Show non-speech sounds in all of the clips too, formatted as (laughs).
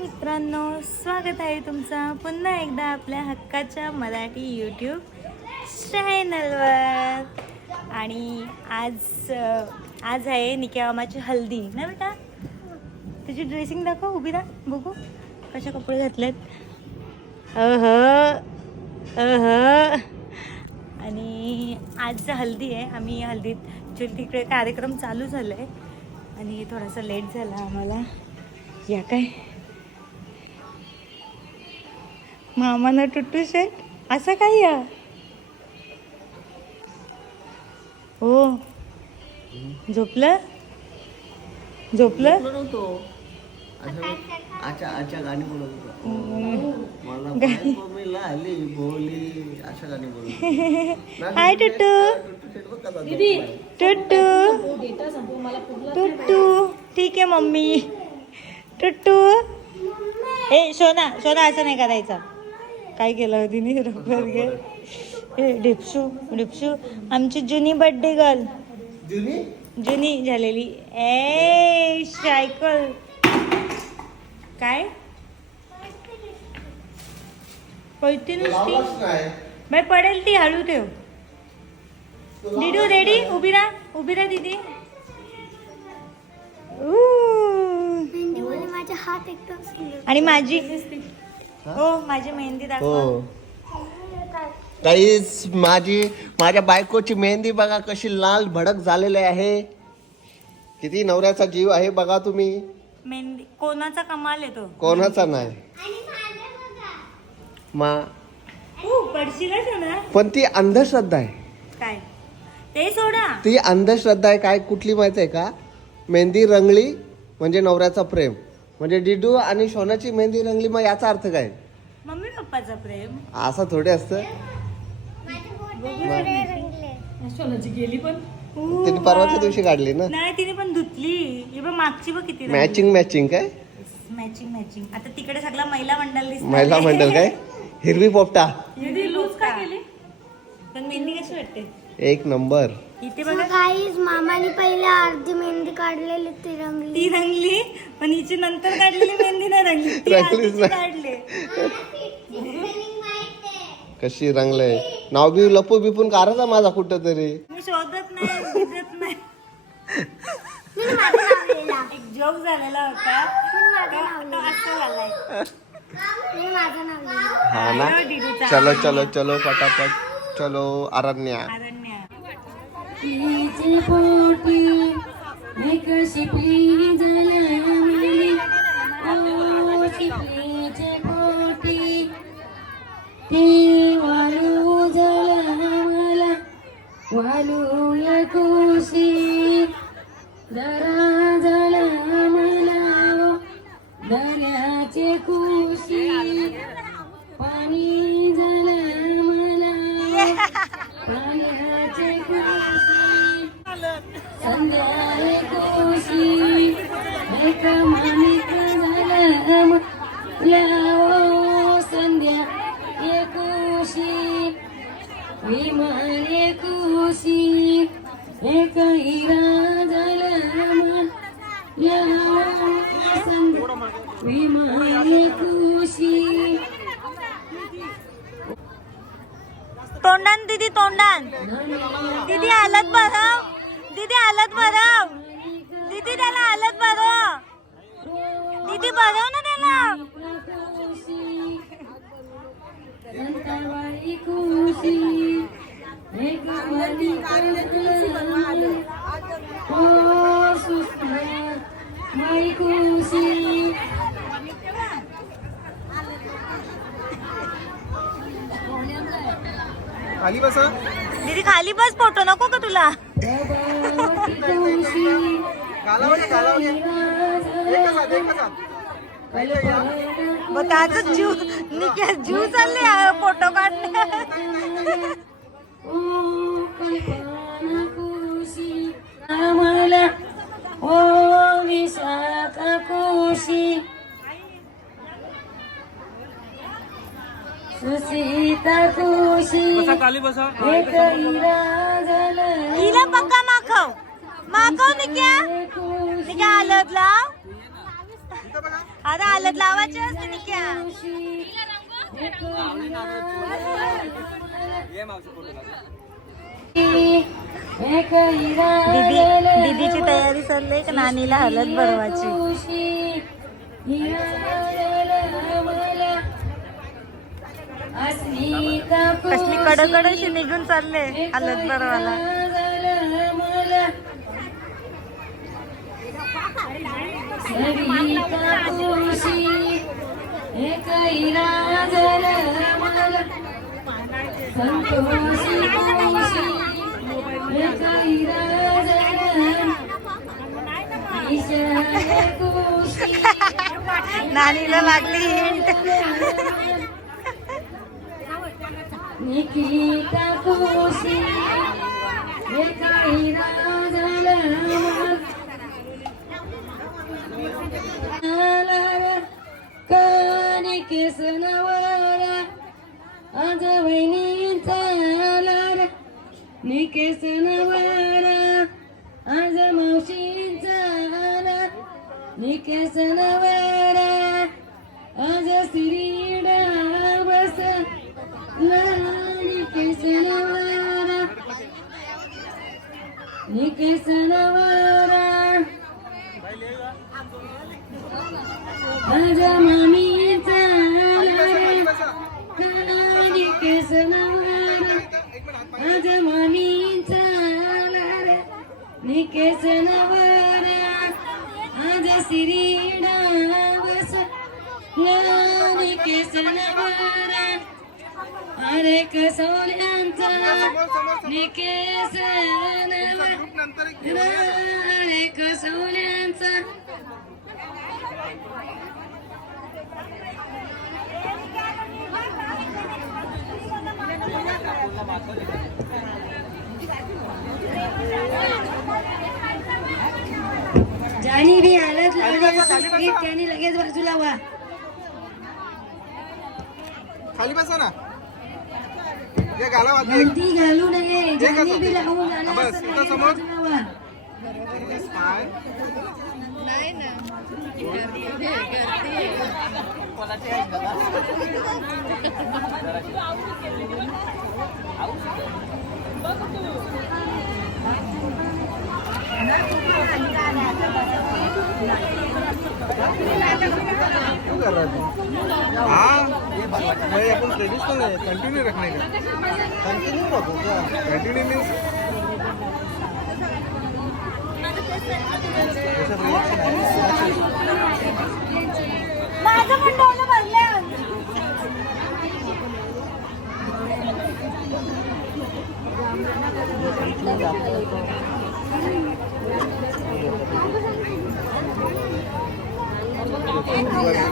मित्रांनो स्वागत आहे तुमचं पुन्हा एकदा आपल्या हक्काच्या मराठी यूट्यूब चॅनलवर आणि आज आज आहे निकेवामाची हल्दी ना बेटा तुझी ड्रेसिंग दाखव उभी राहा बघू कशा कपडे घातलेत. अह अह. आणि आज हल्दी आहे आम्ही हल्दीत ॲक्च्युली तिकडे कार्यक्रम चालू झाला आहे आणि थोडासा लेट झाला आम्हाला. या काय? मामानं टुट्टू शेट असं काय या हो. झोपलं? झोपलं? अच्छा अच्छा गाणी बोलत होतो. हम्म. मला बायको मिळाली बोली अशा गाणी बोलत (laughs) हाय टुट्टू टुट्टू टुट्टू ठीक आहे मम्मी. टुट्टू ए सोना सोना असं नाही करायचं. काय केलं होती नी? रबर घे. ए डिप्शू डिप्शू आमची जुनी बर्थडे गर्ल जुनी? जुनी झालेली. ए सायकल काय? पळती नुसती? नाही. बाय पडेल ती हळू ठेव. डिडू रेडी? उभी राहा. उभी राहा दीदी. आणि माझी हो माझी मेहंदी दाखव. हो. काहीच माझी माझ्या बायकोची मेहंदी बघा कशी लाल भडक झालेली आहे. किती नवऱ्याचा जीव आहे बघा तुम्ही. मेहंदी कोणाचा कमाल येतो कोणाचा नाही. मा पडशील हं पण ती अंधश्रद्धा आहे. काय? ते सोडा. ती अंधश्रद्धा आहे काय कुठली माहिती आहे का? मेहंदी रंगली म्हणजे नवऱ्याचा प्रेम. म्हणजे डिडू आणि सोन्याची मेहंदी रंगली मग याचा अर्थ काय? मम्मी पप्पाचा प्रेम. असं थोडे असतं. ऊ, त्यांनी परवाच्या दिवशी काढली ना? नाही तिने पण धुतली. हे बघ मागची बघ किती मॅचिंग मॅचिंग काय? मॅचिंग मॅचिंग आता तिकडे सगळा महिला मंडळ दिसत महिला मंडळ काय? हिरवी पोपटा. लूज का केली पण मेहंदी कशी वाटते? एक नंबर. इथे बघा. काहीच मामाने पहिले अर्धी मेहंदी काढलेली ती रंगली. ती रंगली पण हिची नंतर काढलेली मेहंदी नाही रंगली. ती रंगलीच आधीची नाही. काढली. कशी रंगलंय नाव बी लपू बिपून काढायचा माझा कुठं तरी मी शोधत नाही दिसत नाही. मी माझा लावलेला. एक जोक झालेला होता. तो- तो असं झालाय. मी माझा लावलेला हा ना. चलो चलो चलो पटापट. चलो अरण्या. अरण्या. प्लीज पोटी एक शिपली जलमली ओ शिपलीच पोटी ते वालू जलमला वालू या कुशी दरा संध्यारे कुशी एक माणिक झालं यावो संध्या एकोशी विमान एकुशी एक हिरा झालं या संध्या विमान एकुशी तोंडान दीदी तोंडान. दीदी हालत भरव दीदी हालत भरव. दीदी त्याला हालत भरव. दीदी भरव ना खाली बसा. दीदी खाली बस फोटो नको का तुला? खुशी मग त्याच जीव निघ्या जीव चालले फोटो काढणे. ओ विशाख खुशी सुसीता झालं हिला पक्का माखव मागव निक्या निक्या हलत लाव. आता हलत लावायची असते निक्या दीदी दीदीची तयारी चालली का नानीला हलत भरवायची? कसली कडकडशी निघून चालले हलत भरवायला? नानीला लागली हिंट निकिता कोशी एका हिरा झाला काने केस नवारा. आज वहिनीचा आलार निकेस नवारा. आज मावशीचा आलार निकेस नवारा. आज श्रीडा बस निकेस नवारा. निकेस नवारा माझ्या मामीचा निकेस नवारा आज श्रीडा बस निकेस नवारा अरे कसोल्यांचा निकेस नवारा अरे कसोल्यांचा ज्यानी बी हालत त्याने लगेच बाजूला वा खाली बसा ना हे घाला वाजवी. ती घालू नये हे ज्यानी बी? लावून झालं असं लगेच. बाजूला वा. है तू? हाँ भाई अपन ट्रेडिशनल है कंटिन्यू रखने का कंटिन्यू रखो क्या कंटिन्यू मीन्स माझं पण डोलं भरलं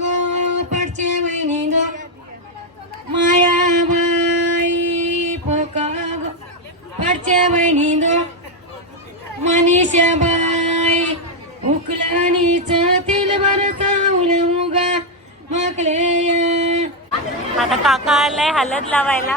गो बहिणीनो मायाबाई गो बहिणीनो मनीषाबाई उकलानीचा तिल भर चावल आता काका आलाय हलद लावायला.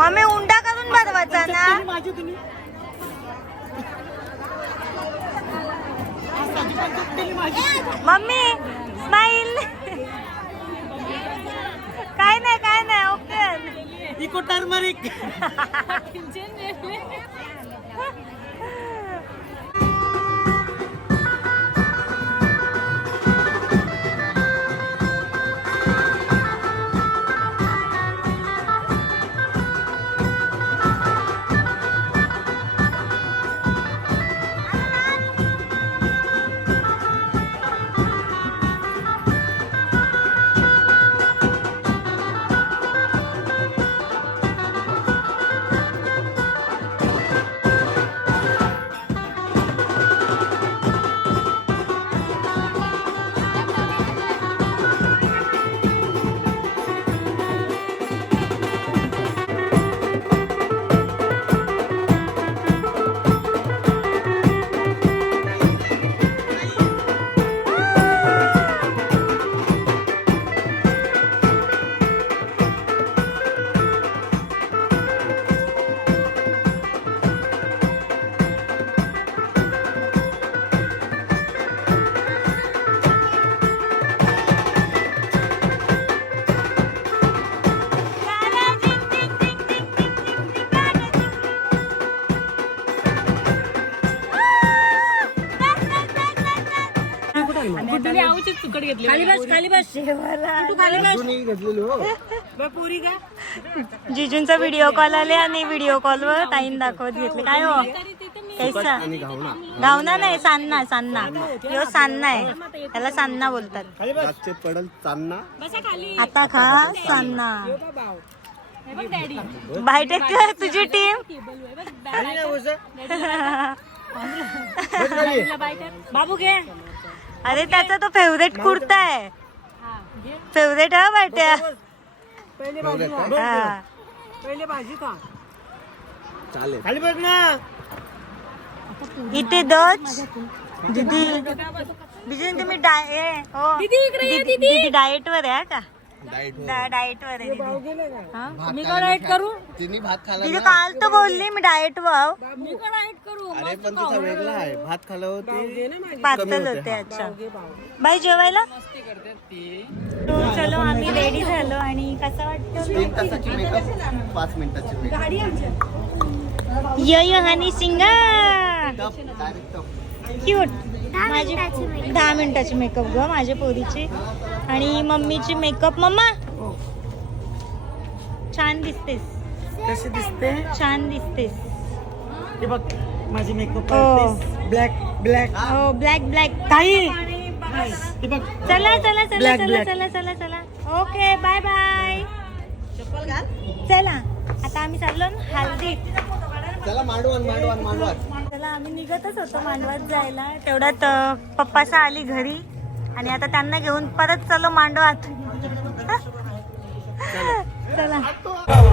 मम्मी उंडा करून बनवायचा ना? मम्मी स्माईल ओके इको खाली बस खाली बस. घेतलेली हो. जिजूंचा व्हिडिओ कॉल आले आणि व्हिडिओ कॉलवर ताईन दाखवत घेतले. काय हो? कैसा? गावना. नाही सान्ना सान्ना. यो सान्ना आहे. त्याला सान्ना बोलतात. आता खा सान्ना. बायटेक तुझी टीम बाबू घे. अरे त्याचा तो फेवरेट कुर्ता आहे. फेवरेट हा बाट्या हा. चालेल. खाली बस ना. इथे दच. दीदी दीदी तुम्ही डाय हो. दीदी डाएट वर आहे हा का? डाएट डाएट वर आहे दीदी. हा? मी का डाएट करू? तिने भात खाला काल तर बोलली मी डाएट वर अरे पण तुझा वेगळा आहे. भात खाला होते पातळ होते. अच्छा. बाई जेवायला? तो. चलो आम्ही रेडी झालो आणि कसं वाटतं? तीन तासाची मेकअप पाच मिनिटाची मेकअप य य हनी सिंगा क्यूट माझी दहा मिनिटाची मेकअप ग माझ्या पोरीची. आणि मम्मीची मेकअप मम्मा! छान दिसतेस. कशी दिसते? छान दिसतेस. हे बघ माझी मेकअप हो. ब्लॅक ब्लॅक हो ब्लॅक ब्लॅक ताई! हे बघ. चला चला चला चला. चला चला चला. ओके बाय बाय चला. आता आम्ही चाललो ना हल्दीत चला मांडवान मांडवान मांडवान. चला आम्ही निघतच होतो मांडवात जायला. तेवढ्यात पप्पासा आली घरी. आणि आता त्यांना घेऊन परत चाललो मांडवात चला.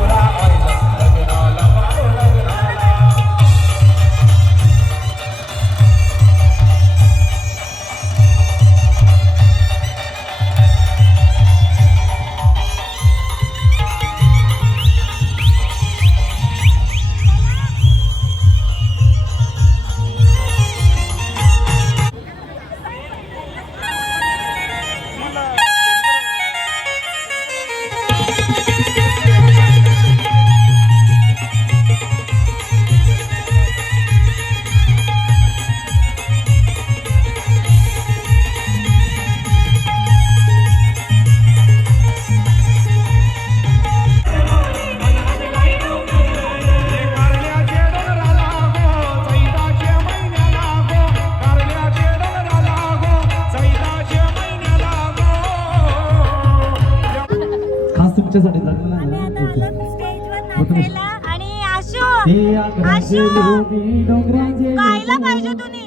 लोणी. पाहिजे तुम्ही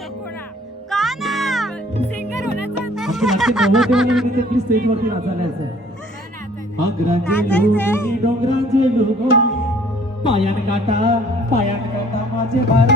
गा ना नाट्य नवरदेवानिमित्त आपली स्टेजवरती नाचायला यायचं. आग्राचे लोणी, डोंगराचे लोणी. पायान काटा पायान काटा माझे बार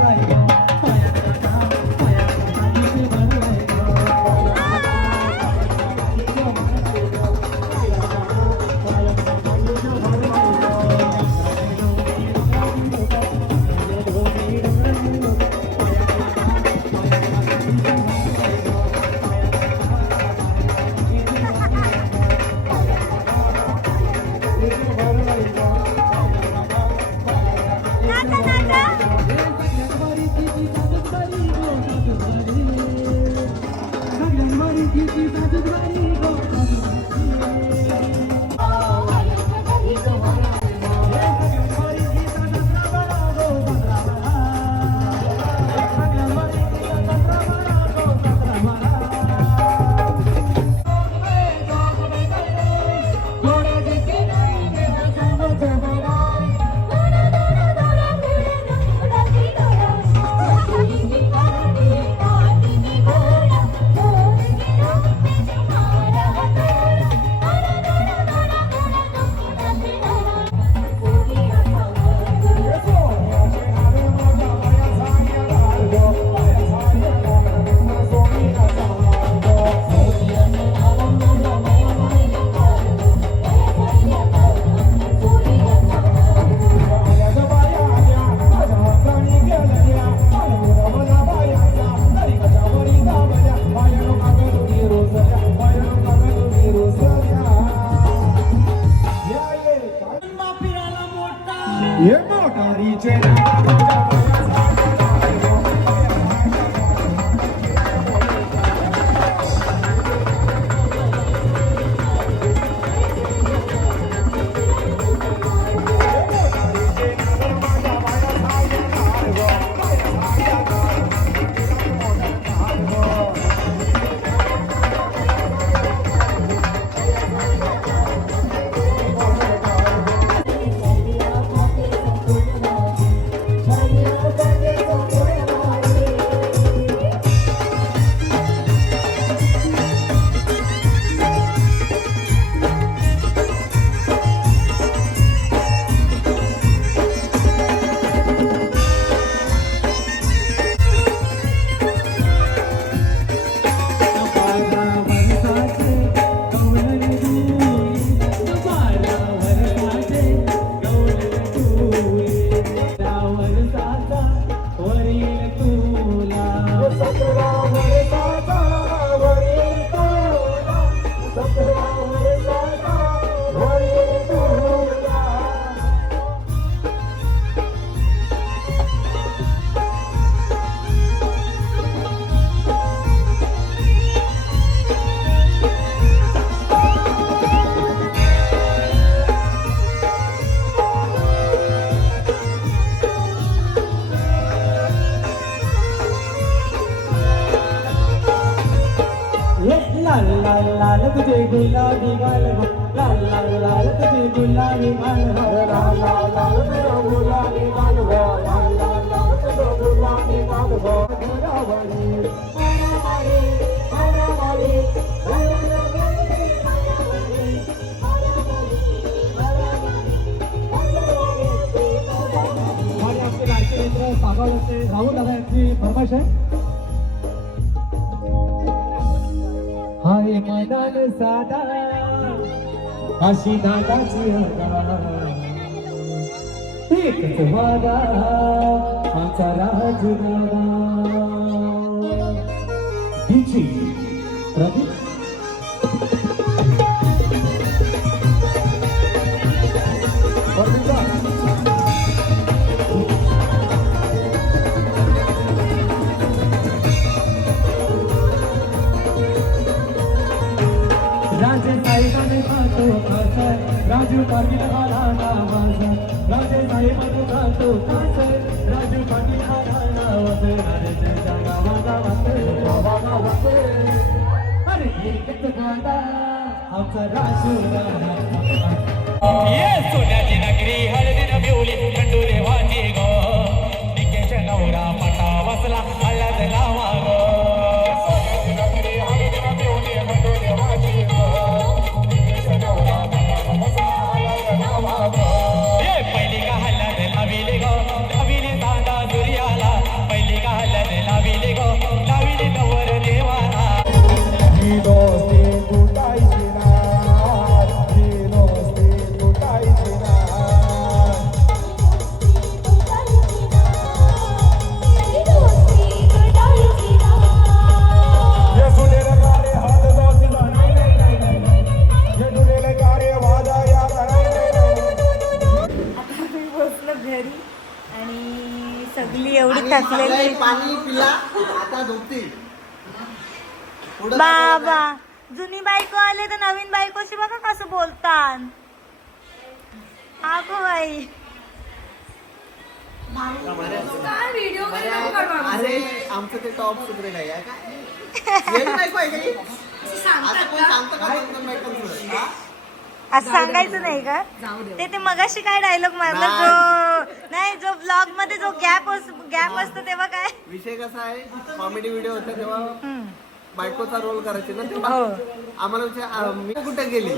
तुझे गुलाबी गाल लाल लाल तुझे गुलाबी गाल हो, लाल लाल तुझे गुलाबी गाल अशी दादाची एकच वादा आमचा राजदादा डीजी प्रदीप राजू बाबा जुनी बायको आले तर नवीन बायकोशी बघा कसं बोलतात अगो बाई. अरे आमचं ते टॉप आहे येत नाही पाहिजे असं कोण सांगतं का दोन बायकांचं? हा? असं सांगायचं नाही का ते ते मगाशी काय डायलॉग मारला? जो नाही जो ब्लॉगमध्ये जो गॅप गॅप असतो तेव्हा काय? विषय कसा आहे? कॉमेडी व्हिडिओ होता तेव्हा. हम्म. बायकोचा रोल करायचे ना तेव्हा? हो. आम्हाला विचार आ, मी कुठे गेली.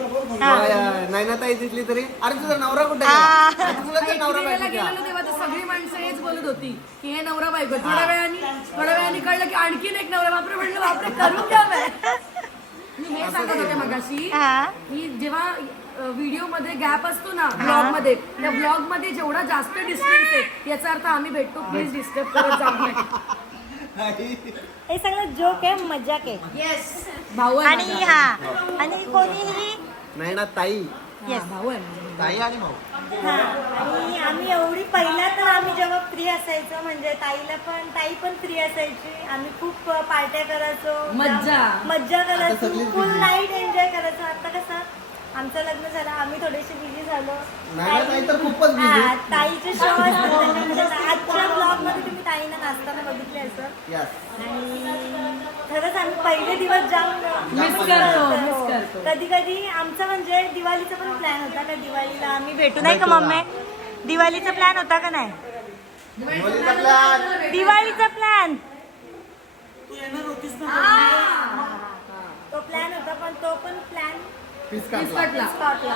नैनाताई दिसली तरी अरे तुझा नवरा कुठे. गेला? अरे तुला ते नवरा? गेलेलो तेव्हा तर सगळी माणसं हेच बोलत होती की हे नवरा बायको. थोड्या वेळाने थोड्या वेळाने कळलं की आणखीन एक नवरा बापरे म्हणलं बापरे करून घ्यावं मी हे सांगत होते मगाशी हा. की जेव्हा व्हिडिओमध्ये गॅप असतो ना ब्लॉगमध्ये त्या ब्लॉगमध्ये जेवढा जास्त डिस्टन्स आहे याचा अर्थ आम्ही भेटतो प्लीज डिस्टर्ब करत जाऊ नये हे सगळं जोक आहे मजाक आहे. येस भाऊ आहे आणि माझा. हा आणि कोणीही नैना ताई. येस भाऊ आहे माझा. ताई आणि भाऊ. हा आणि आम्ही एवढी पहिला तर आम्ही जेव्हा फ्री असायचो म्हणजे ताईला पण ताई पण फ्री असायची. आम्ही खूप पार्ट्या करायचो. मज्जा. मज्जा करायचो. सगळीच फुल busy. नाईट एन्जॉय करायचो. आता कसं आमचं लग्न झालं आम्ही थोडेसे बिझी झालो. खूपच. हा, ताईचे शो आजच्या ब्लॉगमध्ये तुम्ही ताईनं नाचताना बघितले असं यस आणि खरंच आम्ही पहिले दिवस जाम Miss करतो, miss करतो. कधी कधी आमचं म्हणजे दिवाळीचा पण प्लॅन होता का? दिवाळीला आम्ही भेटू नाही का मम्मी? दिवाळीचा प्लॅन होता का नाही? दिवाळीचा प्लॅन तू येणार होतीस ना? तो प्लॅन होता पण तो पण प्लॅन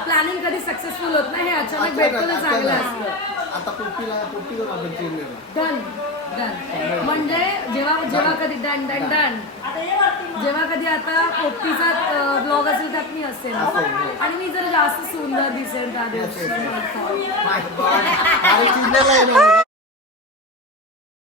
प्लॅनिंग कधी सक्सेसफुल होत नाही हे अचानक भेटतो ना चांगलं असतं. आता आपण चेंज डन डन म्हणजे जेव्हा जेव्हा कधी डन डन डन जेव्हा कधी आता पोपटीचा ब्लॉग असेल त्यात मी असेल. आणि मी जर जास्त सुंदर दिसेल त्या दिवशी.